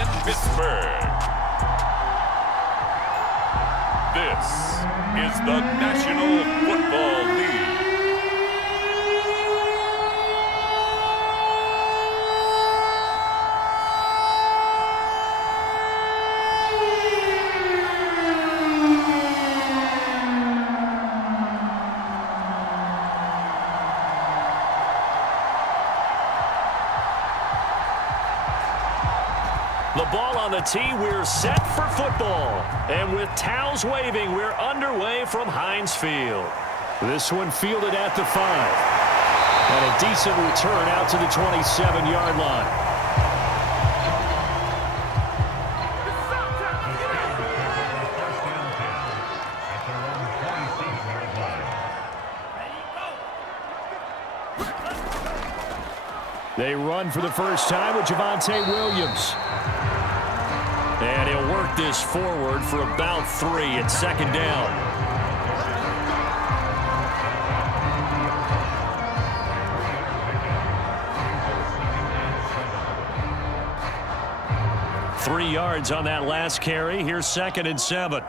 in Pittsburgh. This is the National Football League. The ball on the tee, we're set for football. And with towels waving, we're underway from Heinz Field. This one fielded at the 5. And a decent return out to the 27-yard line. They run for the first time with Javonte Williams. And he'll work this forward for about 3 at second down. Three yards on that last carry. Here's 2nd and 7.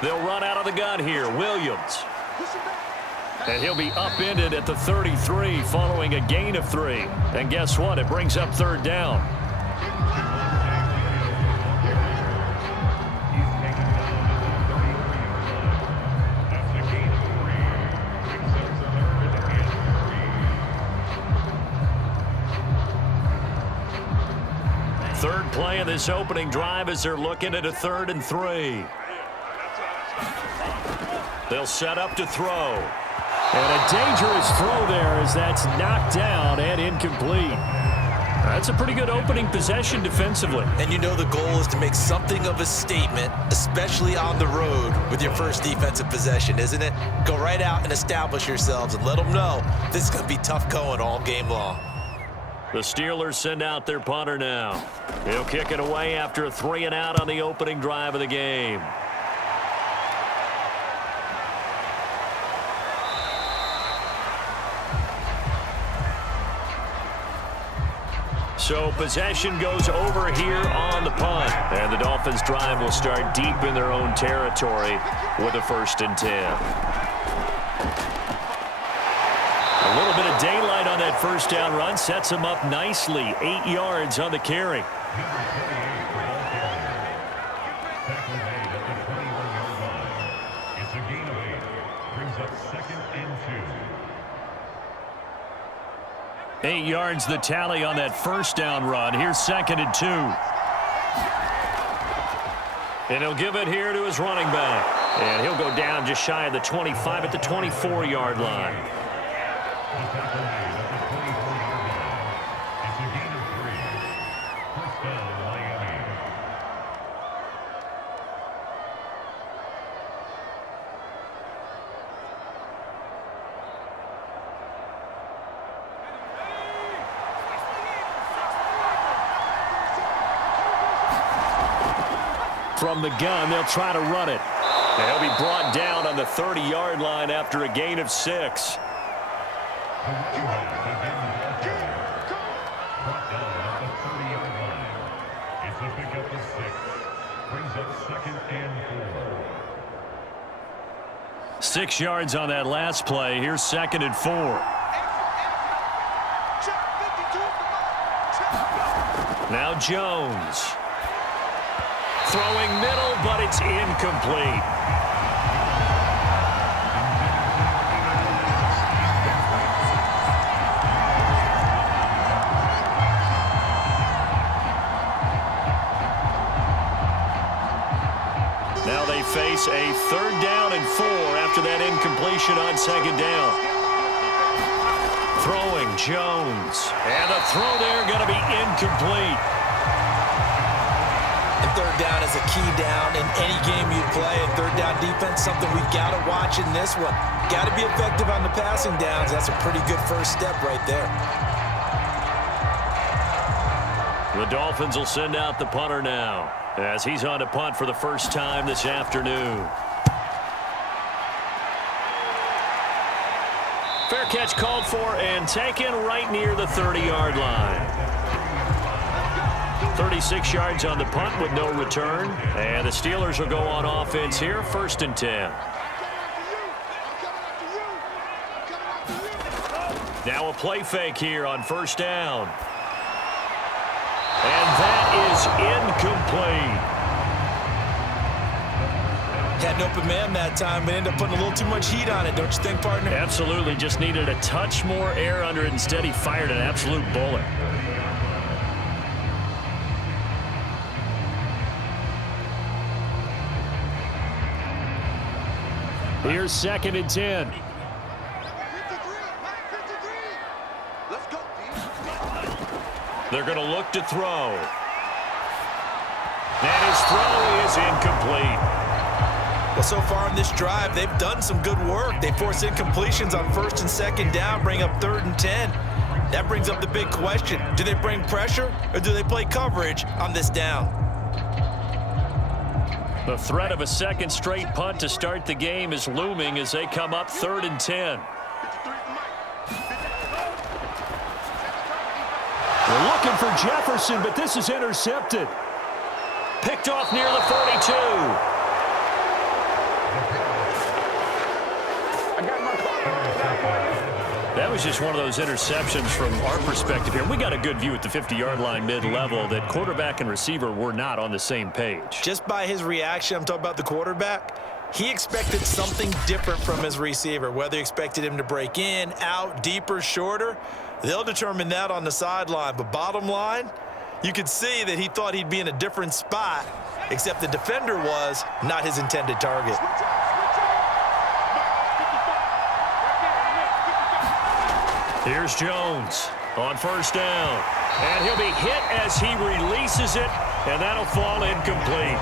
They'll run out of the gun here. Williams. And he'll be upended at the 33 following a gain of 3. And guess what? It brings up 3rd down. Third play of this opening drive as they're looking at a 3rd and 3. They'll set up to throw. And a dangerous throw there as that's knocked down and incomplete. That's a pretty good opening possession defensively. And you know the goal is to make something of a statement, especially on the road with your first defensive possession, isn't it? Go right out and establish yourselves and let them know this is going to be tough going all game long. The Steelers send out their punter now. He'll kick it away after a 3-and-out on the opening drive of the game. So possession goes over here on the punt. And the Dolphins drive will start deep in their own territory with a 1st and 10. A little bit of daylight on that first down run sets them up nicely. 8 yards on the carry. 8 yards the tally on that first down run. Here's 2nd and 2. And he'll give it here to his running back. And he'll go down just shy of the 25 at the 24-yard line. From the gun, they'll try to run it. And he'll be brought down on the 30-yard line after a gain of 6. It's a pickup of 6. Brings up 2nd and 4. 6 yards on that last play. Here's 2nd and 4. Now Jones. Throwing middle, but it's incomplete. Now they face a 3rd down and 4 after that incompletion on 2nd down. Throwing Jones. And the throw there going to be incomplete. And 3rd down is a key down in any game you play. And 3rd down defense, something we've got to watch in this one. Got to be effective on the passing downs. That's a pretty good first step right there. The Dolphins will send out the punter now as he's on to punt for the first time this afternoon. Fair catch called for and taken right near the 30-yard line. 36 yards on the punt with no return. And the Steelers will go on offense here, 1st and 10. Now a play fake here on 1st down. And that is incomplete. Had an open man that time, but ended up putting a little too much heat on it, don't you think, partner? Absolutely. Just needed a touch more air under it. Instead, he fired an absolute bullet. Here's 2nd and 10. They're going to look to throw. And his throw is incomplete. Well, so far in this drive, they've done some good work. They force incompletions on 1st and 2nd down, bring up 3rd and 10. That brings up the big question. Do they bring pressure or do they play coverage on this down? The threat of a second straight punt to start the game is looming as they come up 3rd and 10. They're looking for Jefferson, but this is intercepted. Picked off near the 42. That was just one of those interceptions from our perspective here. We got a good view at the 50-yard line mid-level that quarterback and receiver were not on the same page. Just by his reaction, I'm talking about the quarterback, he expected something different from his receiver, whether he expected him to break in, out, deeper, shorter. They'll determine that on the sideline. But bottom line, you could see that he thought he'd be in a different spot, except the defender was not his intended target. Here's Jones on 1st down. And he'll be hit as he releases it, and that'll fall incomplete.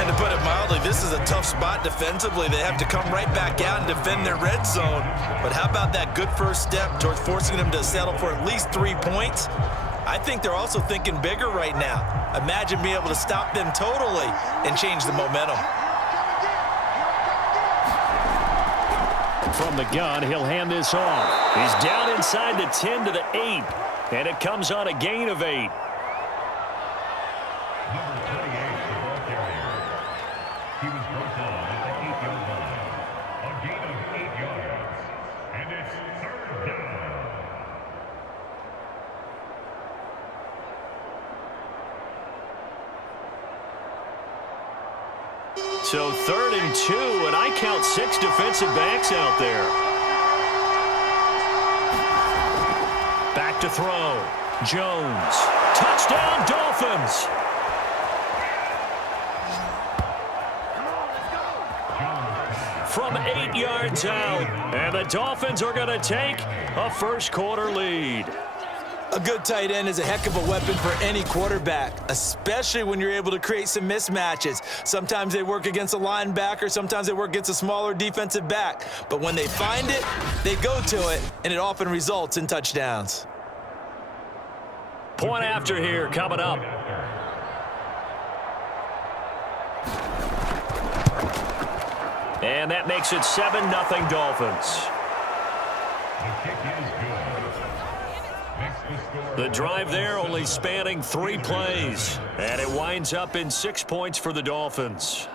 And to put it mildly, this is a tough spot defensively. They have to come right back out and defend their red zone. But how about that good first step towards forcing them to settle for at least 3 points? I think they're also thinking bigger right now. Imagine being able to stop them totally and change the momentum. From the gun, he'll hand this off. He's down inside the 10 to the 8, and it comes on a gain of 8. Number 38, the ball carrier. He was brought down at the 8-yard line. A gain of 8 yards. And it's 3rd down. So 3rd and 2, and I count 6 defensive backs out there. Back to throw. Jones. Touchdown, Dolphins. From 8 yards out, and the Dolphins are going to take a first-quarter lead. A good tight end is a heck of a weapon for any quarterback, especially when you're able to create some mismatches. Sometimes they work against a linebacker, sometimes they work against a smaller defensive back. But when they find it, they go to it, and it often results in touchdowns. Point after here coming up. And that makes it 7-0 Dolphins. The kick is good. The drive there only spanning 3 plays, and it winds up in 6 points for the Dolphins.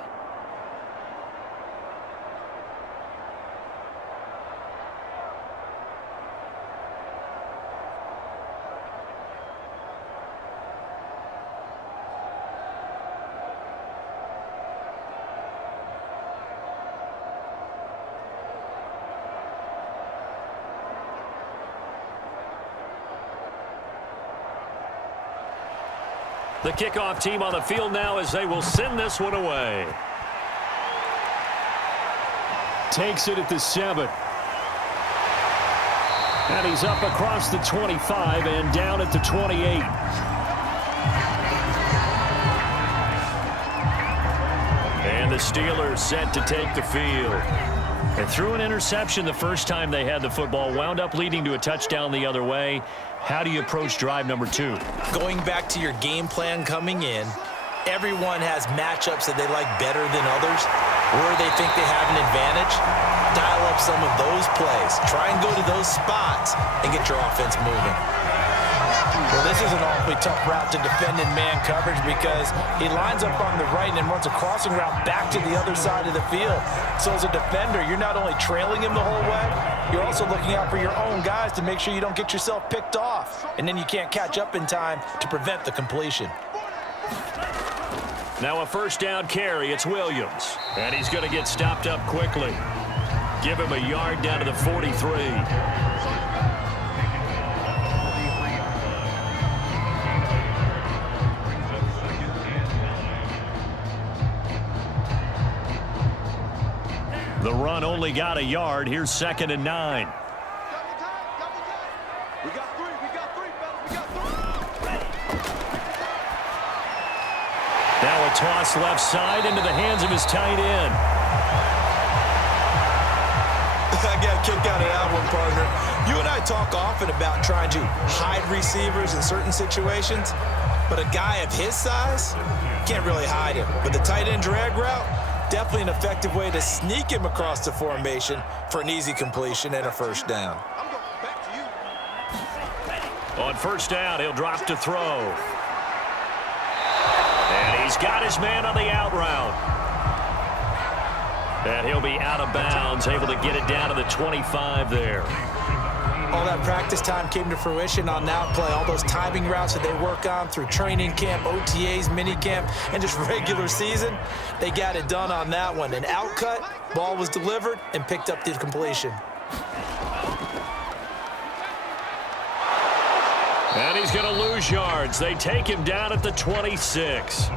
The kickoff team on the field now as they will send this one away. Takes it at the 7. And he's up across the 25 and down at the 28. And the Steelers set to take the field. They threw an interception the first time they had the football, wound up leading to a touchdown the other way. How do you approach drive number 2? Going back to your game plan coming in, everyone has matchups that they like better than others, where they think they have an advantage. Dial up some of those plays. Try and go to those spots and get your offense moving. Well, this is an awfully tough route to defend in man coverage because he lines up on the right and then runs a crossing route back to the other side of the field. So as a defender, you're not only trailing him the whole way, you're also looking out for your own guys to make sure you don't get yourself picked off. And then you can't catch up in time to prevent the completion. Now a first down carry. It's Williams. And he's going to get stopped up quickly. Give him a yard down to the 43. The run only got a yard. Here's 2nd and 9. We got three, fellas. We got three. Now a toss left side into the hands of his tight end. I got a kick out of that one, partner. You and I talk often about trying to hide receivers in certain situations, but a guy of his size can't really hide him. But the tight end drag route, definitely an effective way to sneak him across the formation for an easy completion and a first down. I'm going back to you. On first down, he'll drop to throw. And he's got his man on the out route. And he'll be out of bounds, able to get it down to the 25 there. All that practice time came to fruition on that play. All those timing routes that they work on through training camp, OTAs, minicamp, and just regular season, they got it done on that one. An outcut, ball was delivered, and picked up the completion. And he's going to lose yards. They take him down at the 26.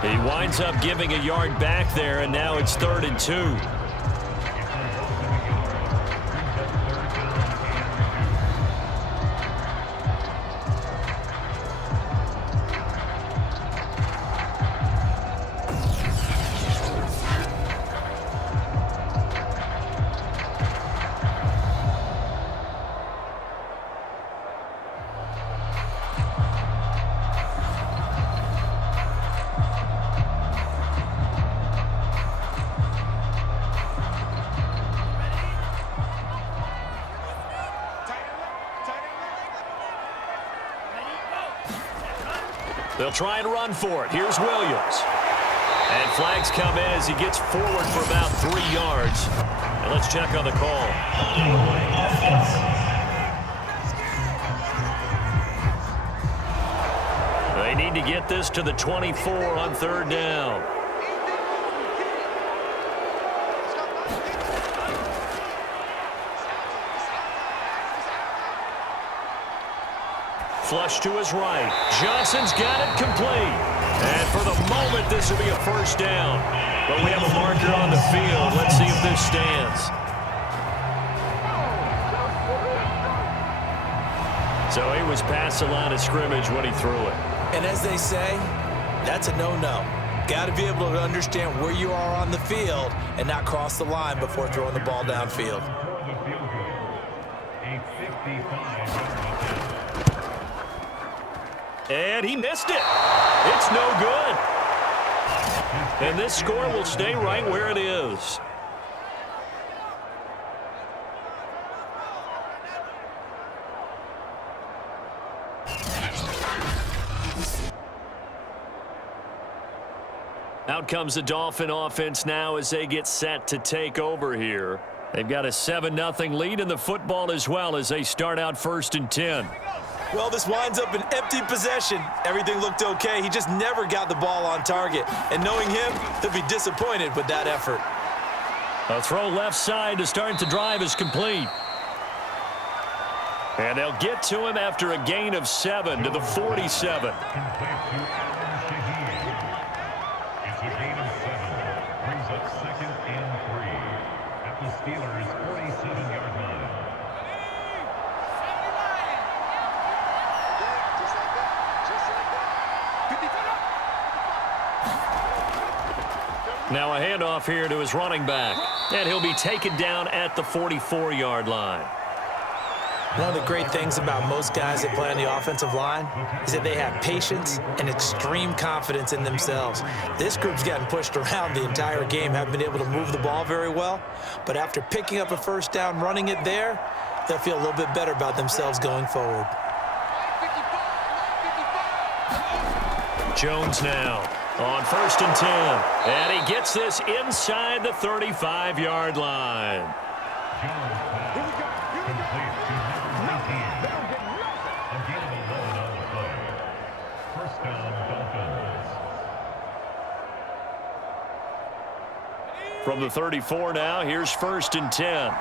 He winds up giving a yard back there, and now it's 3rd and 2. They'll try and run for it. Here's Williams. And flags come in as he gets forward for about 3 yards. And let's check on the call. They need to get this to the 24 on 3rd down. Flush to his right. Johnson's got it complete. And for the moment, this will be a first down. But we have a marker on the field. Let's see if this stands. So he was past the line of scrimmage when he threw it. And as they say, that's a no-no. Got to be able to understand where you are on the field and not cross the line before throwing the ball downfield. And he missed it. It's no good. And this score will stay right where it is. Out comes the Dolphin offense now as they get set to take over here. They've got a 7-0 lead in the football as well as they start out 1st and 10. Well, this winds up an empty possession. Everything looked okay. He just never got the ball on target. And knowing him, he'll be disappointed with that effort. A throw left side to start the drive is complete. And they'll get to him after a gain of 7 to the 47. It's a gain of 7. Brings up 2nd and 3 at the Steelers' 47-yard line. Now a handoff here to his running back. And he'll be taken down at the 44-yard line. One of the great things about most guys that play on the offensive line is that they have patience and extreme confidence in themselves. This group's gotten pushed around the entire game, haven't been able to move the ball very well, but after picking up a first down, running it there, they'll feel a little bit better about themselves going forward. Jones now on 1st and 10. And he gets this inside the 35-yard line. From the 34 now, here's 1st and 10.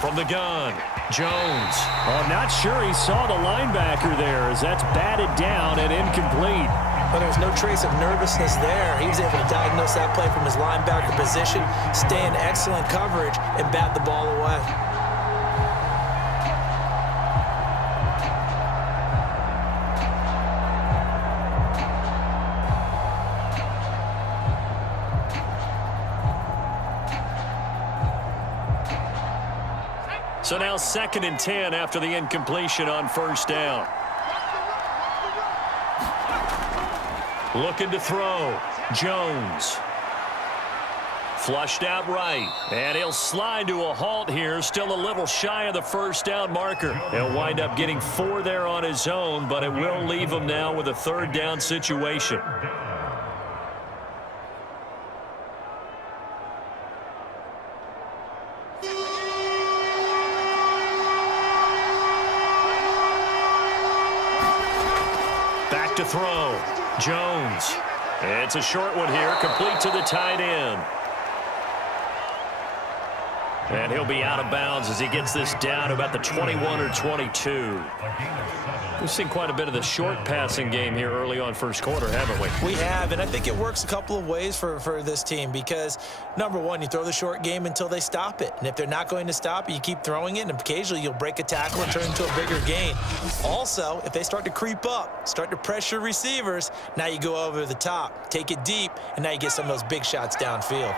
From the gun, Jones. I'm not sure he saw the linebacker there as that's batted down and incomplete. But there's no trace of nervousness there. He was able to diagnose that play from his linebacker position, stay in excellent coverage, and bat the ball away. So now 2nd and 10 after the incompletion on 1st down. Looking to throw. Jones. Flushed out right. And he'll slide to a halt here. Still a little shy of the 1st down marker. He'll wind up getting 4 there on his own, but it will leave him now with a 3rd down situation. To throw. Jones. It's a short one here, complete to the tight end. And he'll be out of bounds as he gets this down to about the 21 or 22. We've seen quite a bit of the short passing game here early on 1st quarter, haven't we? We have, and I think it works a couple of ways for this team because, number one, you throw the short game until they stop it. And if they're not going to stop it, you keep throwing it, and occasionally you'll break a tackle and turn into a bigger gain. Also, if they start to creep up, start to pressure receivers, now you go over the top, take it deep, and now you get some of those big shots downfield.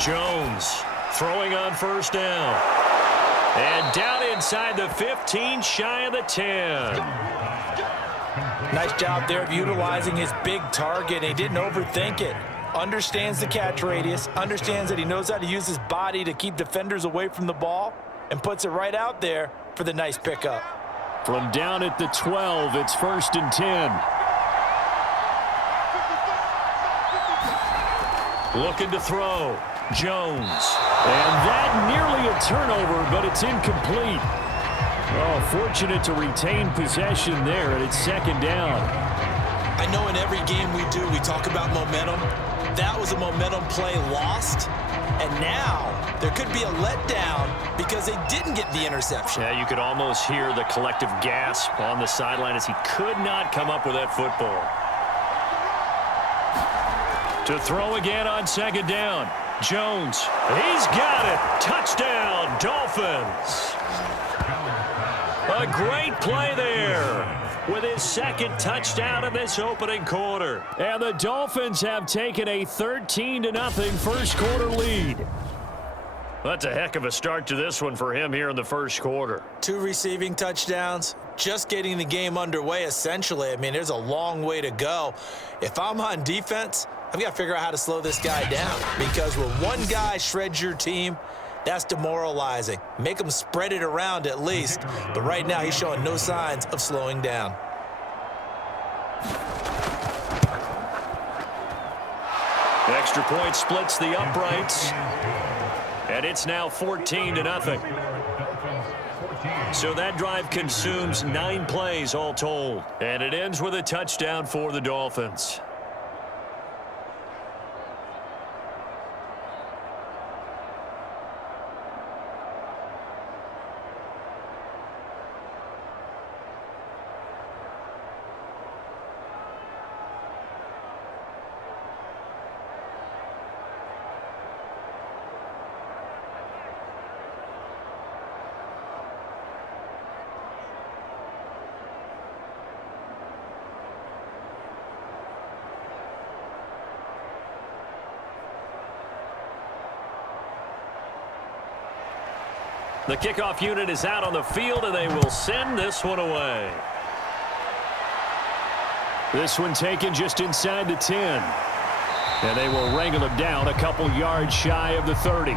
Jones throwing on 1st down. And down inside the 15, shy of the 10. Nice job there of utilizing his big target. He didn't overthink it. Understands the catch radius, understands that he knows how to use his body to keep defenders away from the ball, and puts it right out there for the nice pickup. From down at the 12, it's 1st and 10. Looking to throw. Jones. And that nearly a turnover, but it's incomplete. Oh, fortunate to retain possession there, and it's 2nd down. I know in every game we do, we talk about momentum. That was a momentum play lost. And now there could be a letdown because they didn't get the interception. Yeah, you could almost hear the collective gasp on the sideline as he could not come up with that football. To throw again on 2nd down. Jones, he's got it. Touchdown, Dolphins. A great play there with his 2nd touchdown in this opening quarter. And the Dolphins have taken a 13-0 1st quarter lead. That's a heck of a start to this one for him here in the 1st quarter. 2 receiving touchdowns, just getting the game underway essentially. I mean, there's a long way to go. If I'm on defense, I've got to figure out how to slow this guy down because when one guy shreds your team, that's demoralizing. Make him spread it around at least. But right now, he's showing no signs of slowing down. Extra point splits the uprights. And it's now 14-0. So that drive consumes 9 plays all told. And it ends with a touchdown for the Dolphins. The kickoff unit is out on the field, and they will send this one away. This one taken just inside the 10. And they will wrangle him down a couple yards shy of the 30.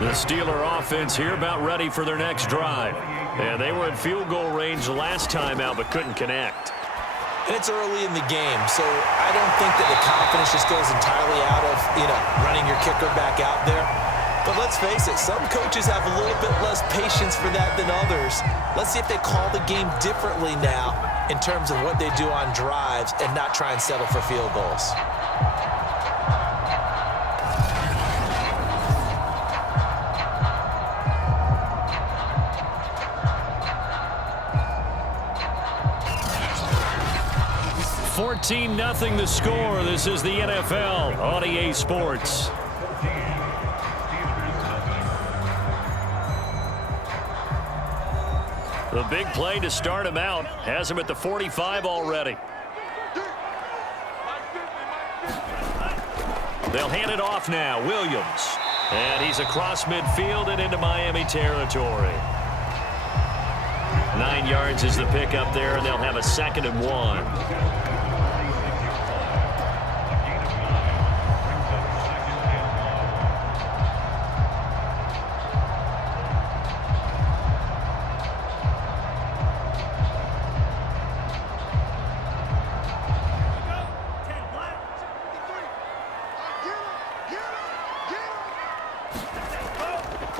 The Steeler offense here about ready for their next drive. And they were in field goal range last time out but couldn't connect. And it's early in the game, so I don't think that the confidence just goes entirely out of, running your kicker back out there. But let's face it, some coaches have a little bit less patience for that than others. Let's see if they call the game differently now in terms of what they do on drives and not try and settle for field goals. Nothing the score. This is the NFL on EA Sports. The big play to start him out has him at the 45 already. They'll hand it off now. Williams. And he's across midfield and into Miami territory. 9 yards is the pickup there, and they'll have a 2nd and 1.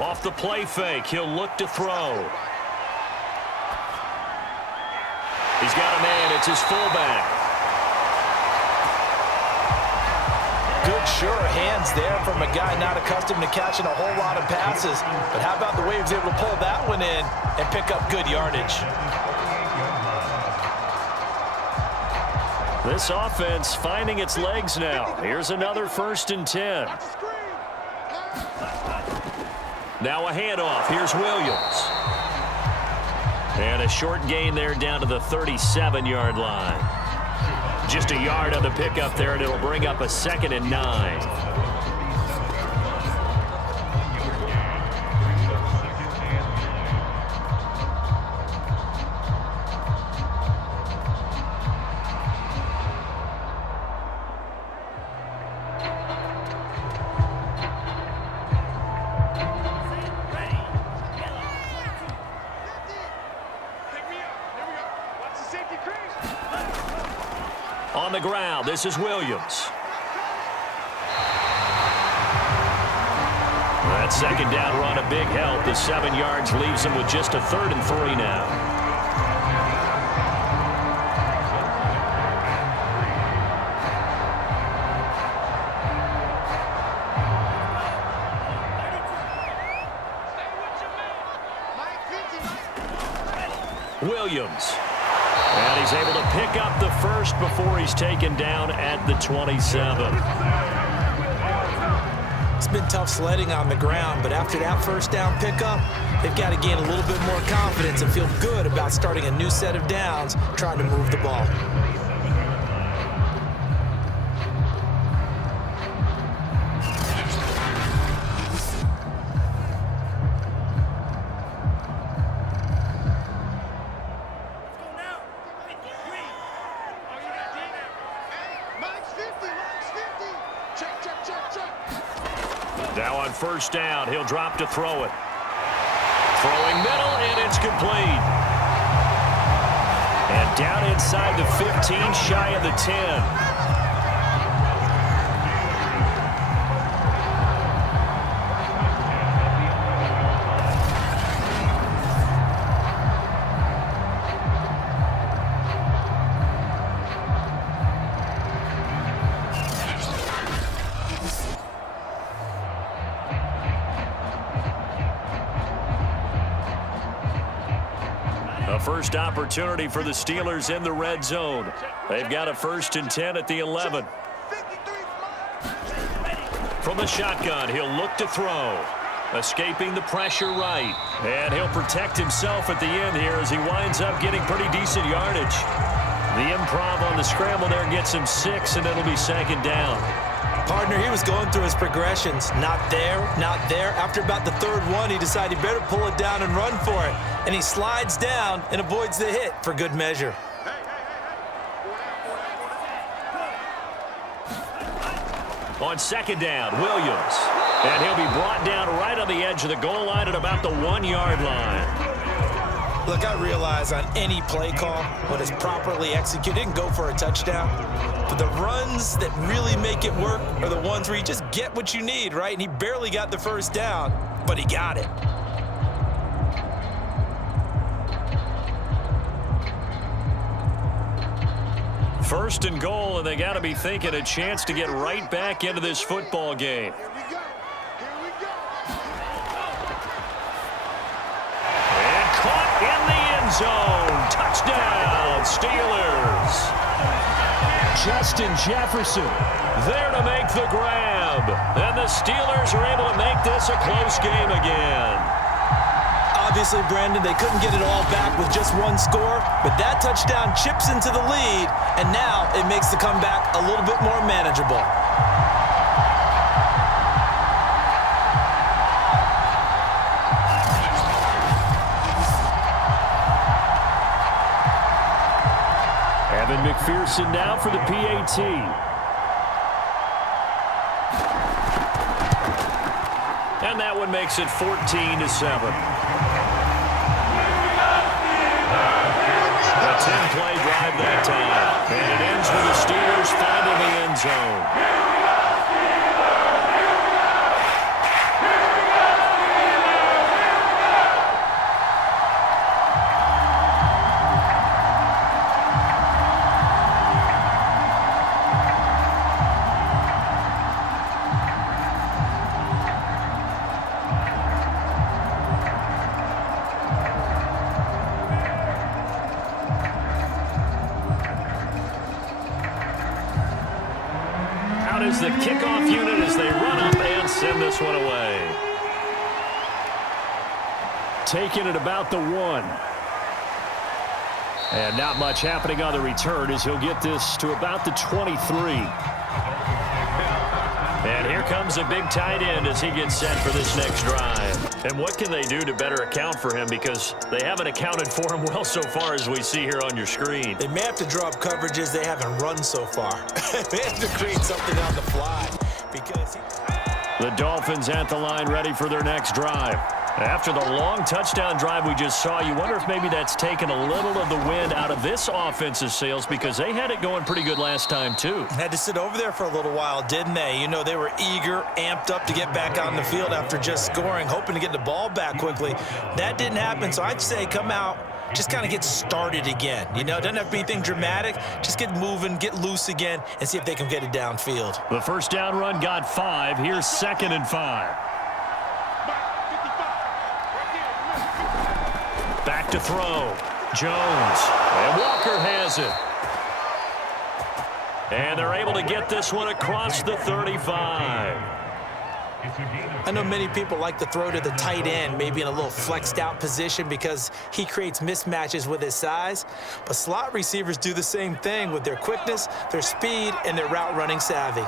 Off the play fake, he'll look to throw. He's got a man, it's his fullback. Good, sure hands there from a guy not accustomed to catching a whole lot of passes. But how about the way he was able to pull that one in and pick up good yardage? This offense finding its legs now. Here's another 1st and 10. Now a handoff. Here's Williams. And a short gain there down to the 37-yard line. Just a yard on the pickup there, and it'll bring up a 2nd and 9. On the ground, this is Williams. That 2nd down run a big help. The 7 yards leaves him with just a 3rd and 3 now. Williams. And he's able to pick up the 1st before he's taken down at the 27. It's been tough sledding on the ground, but after that 1st down pickup, they've got to gain a little bit more confidence and feel good about starting a new set of downs, trying to move the ball. Now on 1st down, he'll drop to throw it. Throwing middle, and it's complete. And down inside the 15, shy of the 10. First opportunity for the Steelers in the red zone. They've got a 1st and 10 at the 11. From the shotgun, he'll look to throw. Escaping the pressure right. And he'll protect himself at the end here as he winds up getting pretty decent yardage. The improv on the scramble there gets him 6, and it'll be 2nd down. Partner, he was going through his progressions. Not there, not there. After about the third one, he decided he better pull it down and run for it. And he slides down and avoids the hit for good measure. On second down, Williams. And he'll be brought down right on the edge of the goal line at about the 1-yard line. Look, I realize on any play call, when it's properly executed, it can go for a touchdown. But the runs that really make it work are the ones where you just get what you need, right? And he barely got the first down, but he got it. First and goal, and they got to be thinking a chance to get right back into this football game. And caught in the end zone. Touchdown, Steelers. Justin Jefferson there to make the grab. And the Steelers are able to make this a close game again. Obviously, Brandon, they couldn't get it all back with just one score, but that touchdown chips into the lead, and now it makes the comeback a little bit more manageable. Evan McPherson now for the PAT. And that one makes it 14-7. A 10-play drive that time. And it ends with the Steelers finding the end zone. Is the kickoff unit as they run up and send this one away. Taking it about the 1. And not much happening on the return as he'll get this to about the 23. And here comes a big tight end as he gets set for this next drive. And what can they do to better account for him, because they haven't accounted for him well so far as we see here on your screen. They may have to draw up coverages they haven't run so far. They have to create something on the fly. Because the Dolphins at the line ready for their next drive. After the long touchdown drive we just saw, you wonder if maybe that's taken a little of the wind out of this offense's sails, because they had it going pretty good last time too. Had to sit over there for a little while, didn't they? You know, they were eager, amped up to get back on the field after just scoring, hoping to get the ball back quickly. That didn't happen, so I'd say come out, just kind of get started again. You know, it doesn't have to be anything dramatic. Just get moving, get loose again, and see if they can get it downfield. The first down run got 5. Here's 2nd and 5. Back to throw. Jones. And Walker has it. And they're able to get this one across the 35. I know many people like to throw to the tight end, maybe in a little flexed out position because he creates mismatches with his size. But slot receivers do the same thing with their quickness, their speed, and their route running savvy.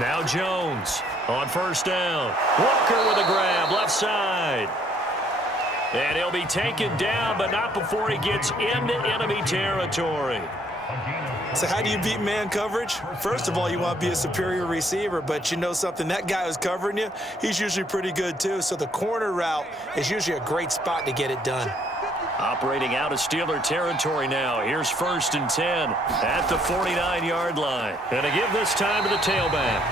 Now Jones on first down. Walker with a grab, left side. And he'll be taken down, but not before he gets into enemy territory. So how do you beat man coverage? First of all, you want to be a superior receiver, but you know something, that guy who's covering you, he's usually pretty good too. So the corner route is usually a great spot to get it done. Operating out of Steeler territory now. Here's 1st and 10 at the 49-yard line. And to give this time to the tailback.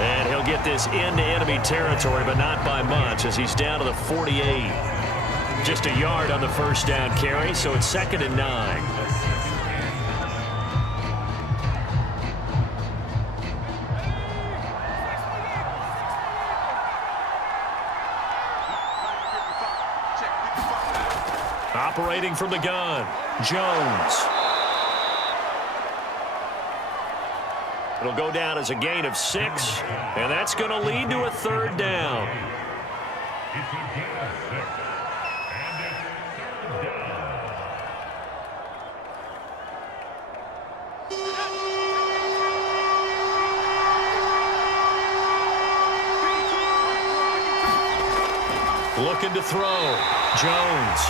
And he'll get this into enemy territory, but not by much, as he's down to the 48. Just a yard on the first down carry, so it's 2nd and 9. Operating from the gun, Jones. It'll go down as a gain of 6, and that's going to lead to a 3rd down. It's a gain of 6, and it's 3rd down. 3rd and 6. Looking to throw. Jones.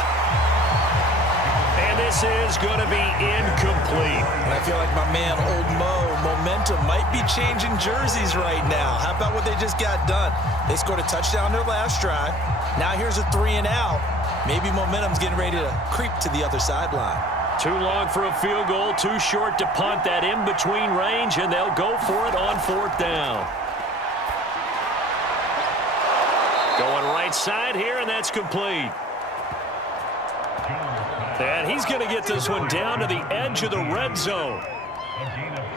And this is going to be incomplete. And I feel like my man, Old Mo, momentum might be changing jerseys right now. How about what they just got done? They scored a touchdown their last drive. Now here's a 3 and out. Maybe momentum's getting ready to creep to the other sideline. Too long for a field goal, too short to punt that in-between range, and they'll go for it on 4th down. Going right side here, and that's complete. And he's going to get this one down to the edge of the red zone.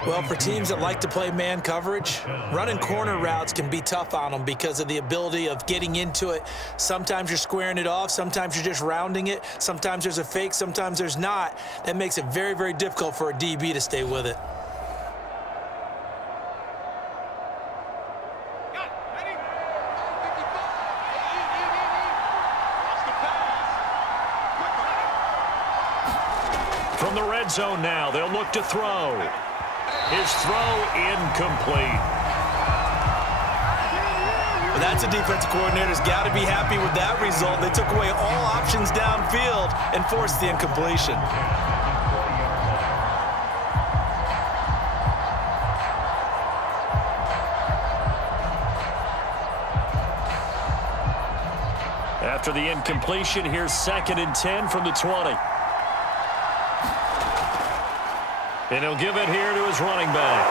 Well, for teams that like to play man coverage, running corner routes can be tough on them because of the ability of getting into it. Sometimes you're squaring it off. Sometimes you're just rounding it. Sometimes there's a fake. Sometimes there's not. That makes it very, very difficult for a DB to stay with it. From the red zone now, they'll look to throw. His throw incomplete. Well, that's a defensive coordinator's got to be happy with that result. They took away all options downfield and forced the incompletion. After the incompletion, here's 2nd and 10 from the 20. And he'll give it here to his running back.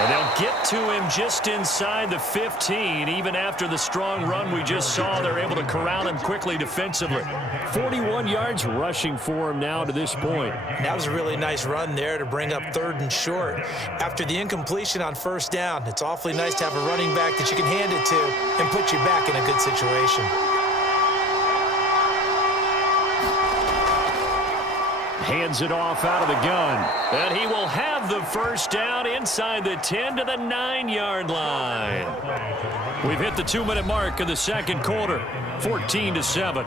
And they'll get to him just inside the 15. Even after the strong run we just saw, they're able to corral him quickly defensively. 41 yards rushing for him now to this point. That was a really nice run there to bring up 3rd and short. After the incompletion on 1st down, it's awfully nice to have a running back that you can hand it to and put you back in a good situation. Hands it off out of the gun. And he will have the 1st down inside the 10 to the 9-yard line. We've hit the 2-minute mark of the 2nd quarter. 14-7.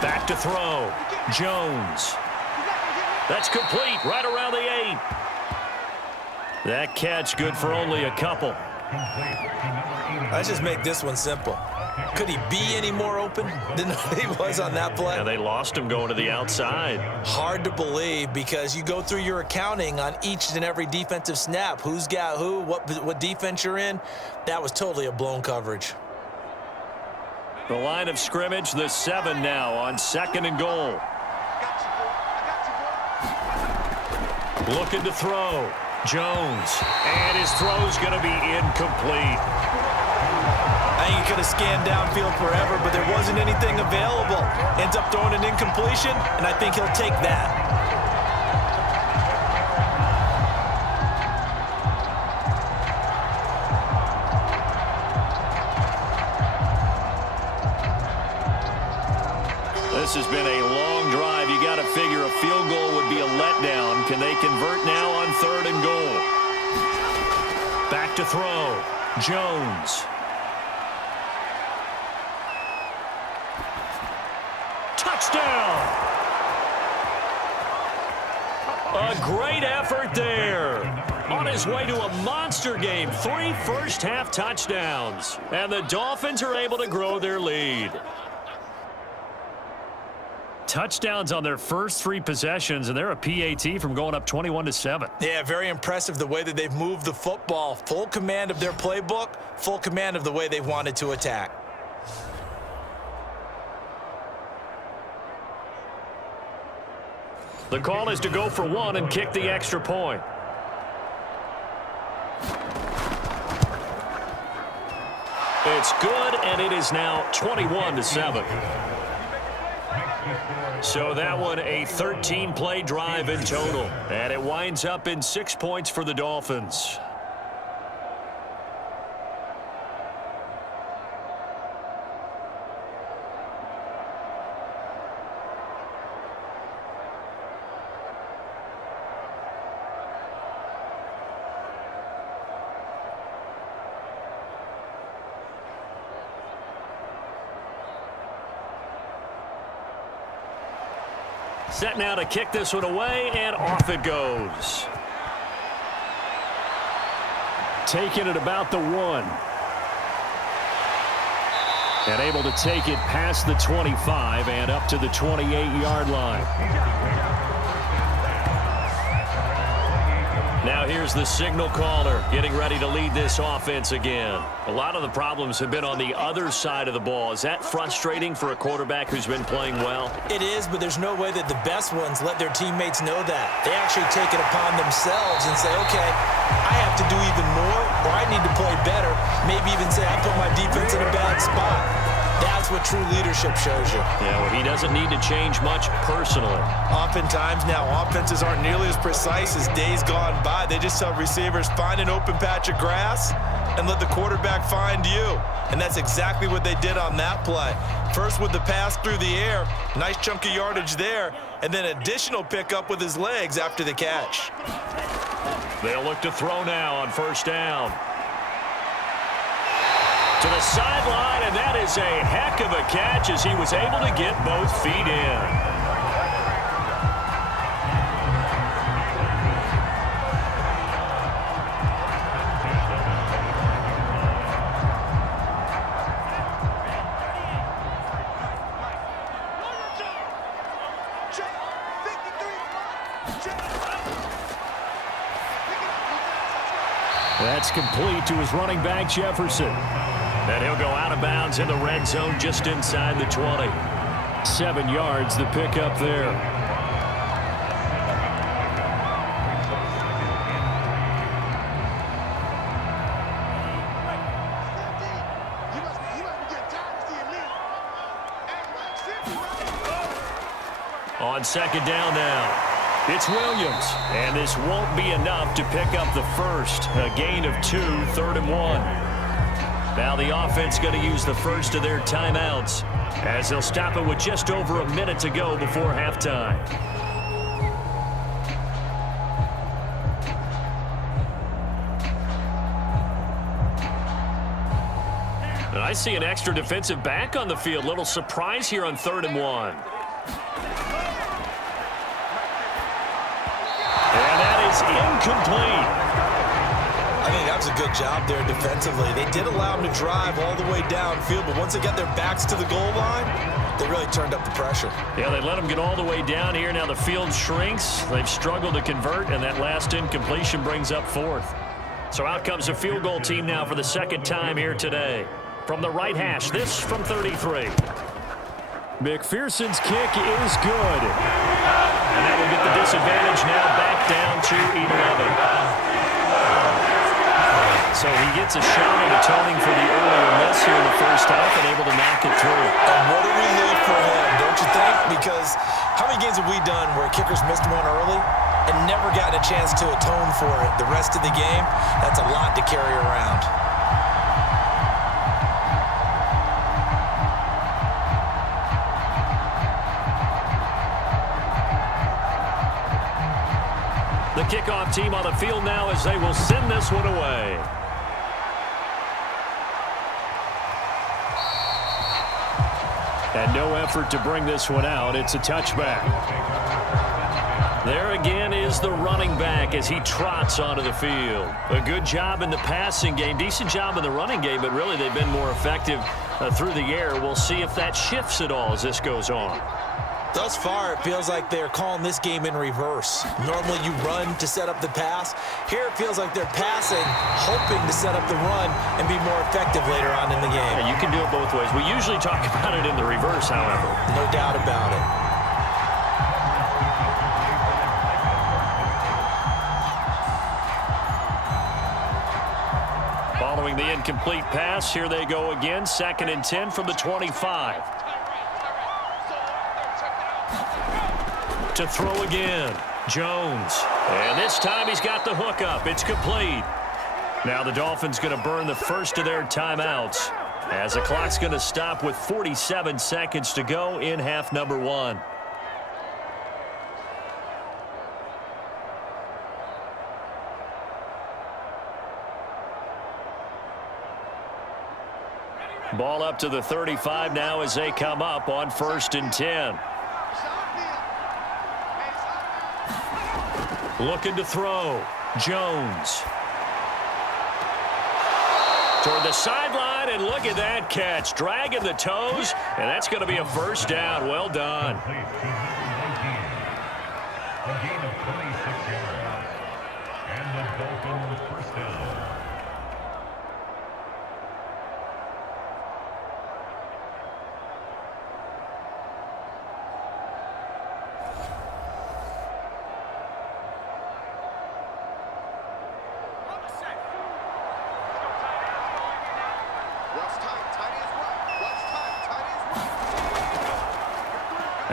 Back to throw. Jones. That's complete right around the 8. That catch good for only a couple. Let's just make this one simple. Could he be any more open than he was on that play? And they lost him going to the outside. Hard to believe because you go through your accounting on each and every defensive snap. Who's got who, what defense you're in. That was totally a blown coverage. The line of scrimmage, the 7 now on 2nd and goal. Looking to throw. Jones. And his throw's going to be incomplete. I think he could have scanned downfield forever, but there wasn't anything available. Ends up throwing an incompletion, and I think he'll take that. This has been a long drive. You got to figure a field goal would be a letdown. Can they convert now on 3rd and goal? Back to throw. Jones. Touchdown! A great effort there. On his way to a monster game. 3 first-half touchdowns. And the Dolphins are able to grow their lead. Touchdowns on their first 3 possessions, and they're a PAT from going up 21-7. Yeah, very impressive the way that they've moved the football. Full command of their playbook, full command of the way they wanted to attack. The call is to go for 1 and kick the extra point. It's good, and it is now 21-7. So that one a 13-play drive in total. And it winds up in 6 points for the Dolphins. Set now to kick this one away, and off it goes. Taking it about the 1. And able to take it past the 25 and up to the 28-yard line. Now here's the signal caller getting ready to lead this offense again. A lot of the problems have been on the other side of the ball. Is that frustrating for a quarterback who's been playing well? It is, but there's no way that the best ones let their teammates know that. They actually take it upon themselves and say, okay, I have to do even more, or I need to play better. Maybe even say, I put my defense in a bad spot. That's what true leadership shows you. Yeah, well, he doesn't need to change much personally. Oftentimes now, offenses aren't nearly as precise as days gone by. They just tell receivers, find an open patch of grass and let the quarterback find you. And that's exactly what they did on that play. First with the pass through the air, nice chunk of yardage there, and then additional pickup with his legs after the catch. They'll look to throw now on first down. To the sideline, and that is a heck of a catch as he was able to get both feet in. That's complete to his running back, Jefferson. And he'll go out of bounds in the red zone just inside the 20. 7 yards, the pickup there. On second down now. It's Williams, and this won't be enough to pick up the first. A gain of 2, 3rd and 1. Now the offense going to use the first of their timeouts as they'll stop it with just over a minute to go before halftime. And I see an extra defensive back on the field. Little surprise here on 3rd and 1. And that is incomplete. I think that was a good job there defensively. They did allow them to drive all the way downfield, but once they got their backs to the goal line, they really turned up the pressure. Yeah, they let them get all the way down here. Now the field shrinks. They've struggled to convert, and that last incompletion brings up 4th. So out comes a field goal team now for the second time here today. From the right hash, this from 33. McPherson's kick is good. And that will get the disadvantage now back down to 11. So he gets a shot at atoning for the earlier miss here in the first half and able to knock it through. And what a relief for him, don't you think? Because how many games have we done where kickers missed one early and never gotten a chance to atone for it the rest of the game? That's a lot to carry around. The kickoff team on the field now as they will send this one away. And no effort to bring this one out. It's a touchback. There again is the running back as he trots onto the field. A good job in the passing game. Decent job in the running game, but really they've been more effective through the air. We'll see if that shifts at all as this goes on. Thus far, it feels like they're calling this game in reverse. Normally you run to set up the pass. Here it feels like they're passing, hoping to set up the run and be more effective later on in the game. Yeah, you can do it both ways. We usually talk about it in the reverse, however. No doubt about it. Following the incomplete pass, here they go again. 2nd and 10 from the 25. To throw again, Jones. And this time he's got the hook up. It's complete. Now the Dolphins going to burn the first of their timeouts as the clock's going to stop with 47 seconds to go in half number 1. Ball up to the 35 now as they come up on 1st and 10. Looking to throw. Jones. Toward the sideline, and look at that catch. Dragging the toes, and that's going to be a first down. Well done. A gain of 26 yards. And the Dolphins first down.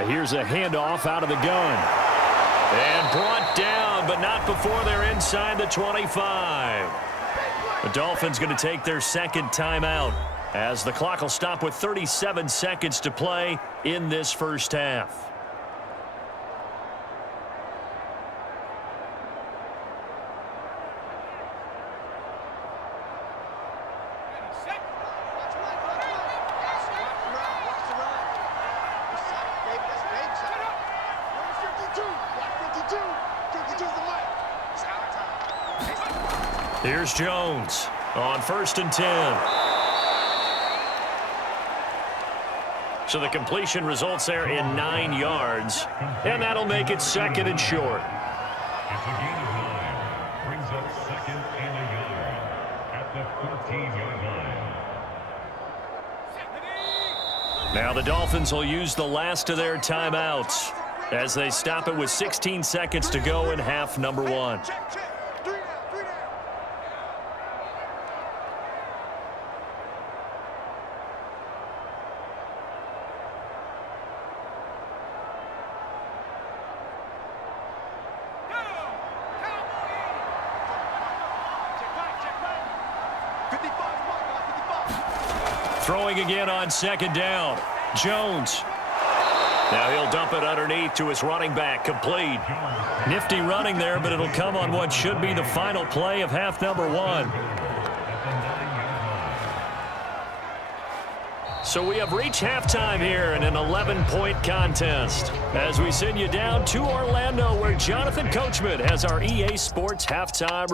Here's a handoff out of the gun. And brought down, but not before they're inside the 25. The Dolphins going to take their second timeout as the clock will stop with 37 seconds to play in this first half. Here's Jones on 1st and 10. So the completion results there in 9 yards, and that'll make it 2nd and short. It's a gain of 9. Brings up 2nd and a yard at the 14-yard line. Now the Dolphins will use the last of their timeouts as they stop it with 16 seconds to go in half number 1. Throwing again on 2nd down. Jones. Now he'll dump it underneath to his running back. Complete. Nifty running there, but it'll come on what should be the final play of half number 1. So we have reached halftime here in an 11-point contest as we send you down to Orlando where Jonathan Coachman has our EA Sports halftime